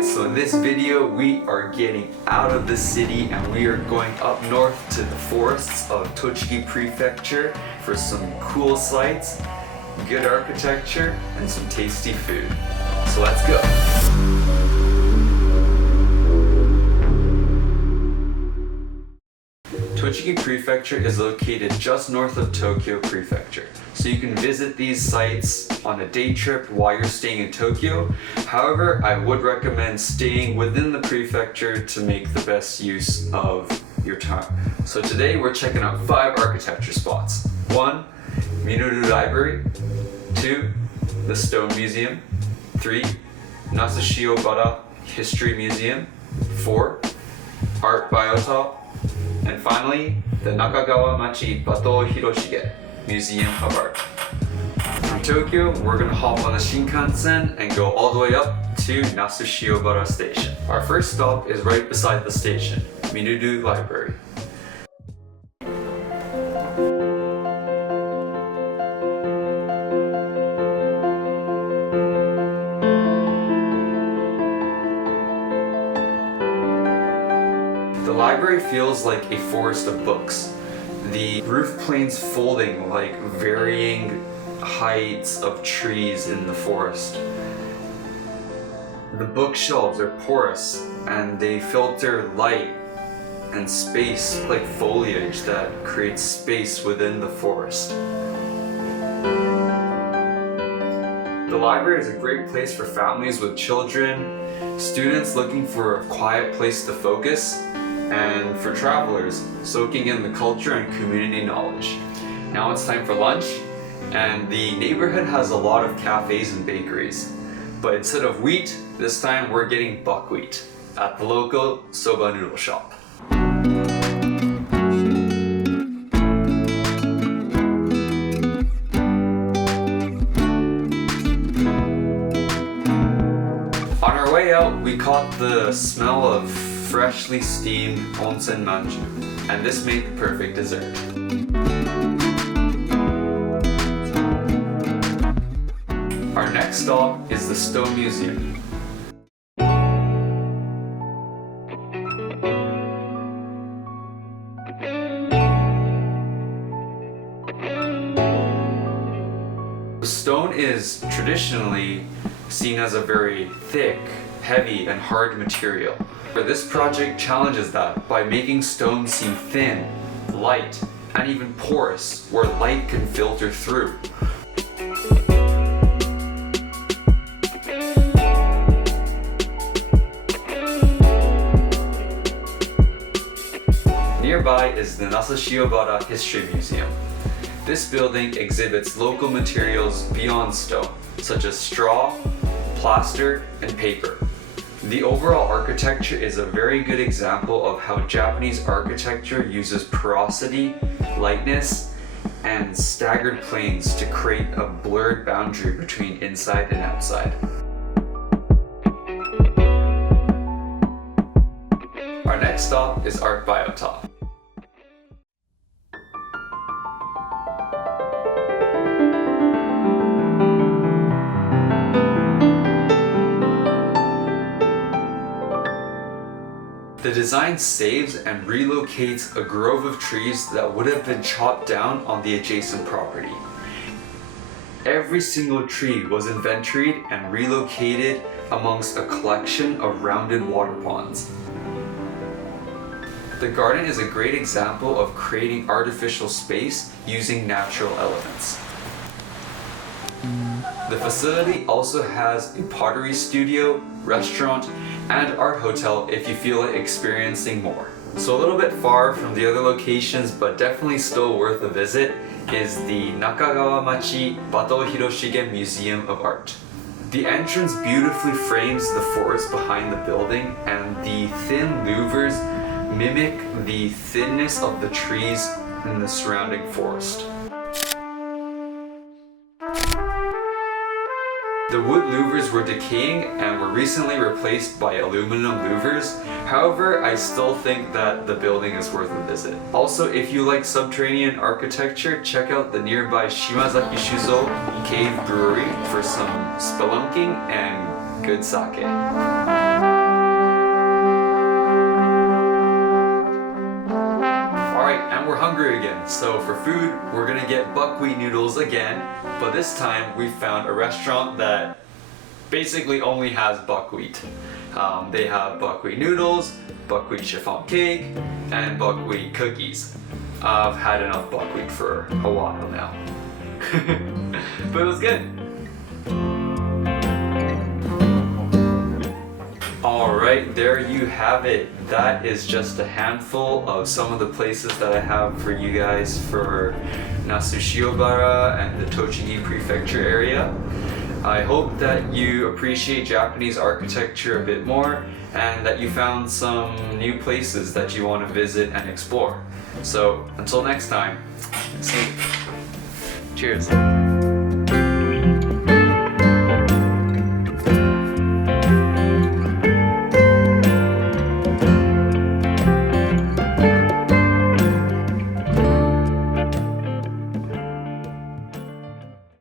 Alright, so in this video we are getting out of the city and we are going up north to the forests of Tochigi Prefecture for some cool sights, good architecture, and some tasty food. So let's go! Tochigi Prefecture is located just north of Tokyo Prefecture, so you can visit these sites on a day trip while you're staying in Tokyo. However, I would recommend staying within the prefecture to make the best use of your time. So today we're checking out 5 architecture spots. 1. Menkoubou Library. 2. The Stone Museum. 3. Nasushiobara History Museum. 4. Art Biotop. And finally, the Nakagawa-machi Bato Hiroshige Museum of Art. From Tokyo, we're gonna hop on the Shinkansen and go all the way up to Nasushiobara Station. Our first stop is right beside the station, Menkoubou Library. The library feels like a forest of books. The roof planes folding like varying heights of trees in the forest. The bookshelves are porous and they filter light and space like foliage that creates space within the forest. The library is a great place for families with children, students looking for a quiet place to focus, and for travelers soaking in the culture and community knowledge. Now it's time for lunch, and the neighborhood has a lot of cafes and bakeries. But instead of wheat, this time we're getting buckwheat at the local soba noodle shop. On our way out, we caught the smell of freshly steamed onsen manju, and this made the perfect dessert. Our next stop is the Stone Museum. Stone is traditionally seen as a very thick, heavy, and hard material. This project challenges that by making stone seem thin, light, and even porous where light can filter through. Nearby is the Nasushiobara History Museum. This building exhibits local materials beyond stone, such as straw, plaster, and paper. The overall architecture is a very good example of how Japanese architecture uses porosity, lightness, and staggered planes to create a blurred boundary between inside and outside. Our next stop is Art Biotop. The design saves and relocates a grove of trees that would have been chopped down on the adjacent property. Every single tree was inventoried and relocated amongst a collection of rounded water ponds. The garden is a great example of creating artificial space using natural elements. The facility also has a pottery studio, restaurant, and art hotel if you feel like experiencing more. So a little bit far from the other locations, but definitely still worth a visit, is the Nakagawa-machi Bato Hiroshige Museum of Art. The entrance beautifully frames the forest behind the building, and the thin louvers mimic the thinness of the trees in the surrounding forest. The wood louvers were decaying and were recently replaced by aluminum louvers. However, I still think that the building is worth a visit. Also, if you like subterranean architecture, check out the nearby Shimazaki Shuzō Cave Brewery for some spelunking and good sake. So for food, we're gonna get buckwheat noodles again, but this time we found a restaurant that basically only has buckwheat. They have buckwheat noodles, buckwheat chiffon cake, and buckwheat cookies. I've had enough buckwheat for a while now. But it was good. Alright, there you have it. That is just a handful of some of the places that I have for you guys for Nasushiobara and the Tochigi Prefecture area. I hope that you appreciate Japanese architecture a bit more and that you found some new places that you want to visit and explore. So until next time, see you. Cheers.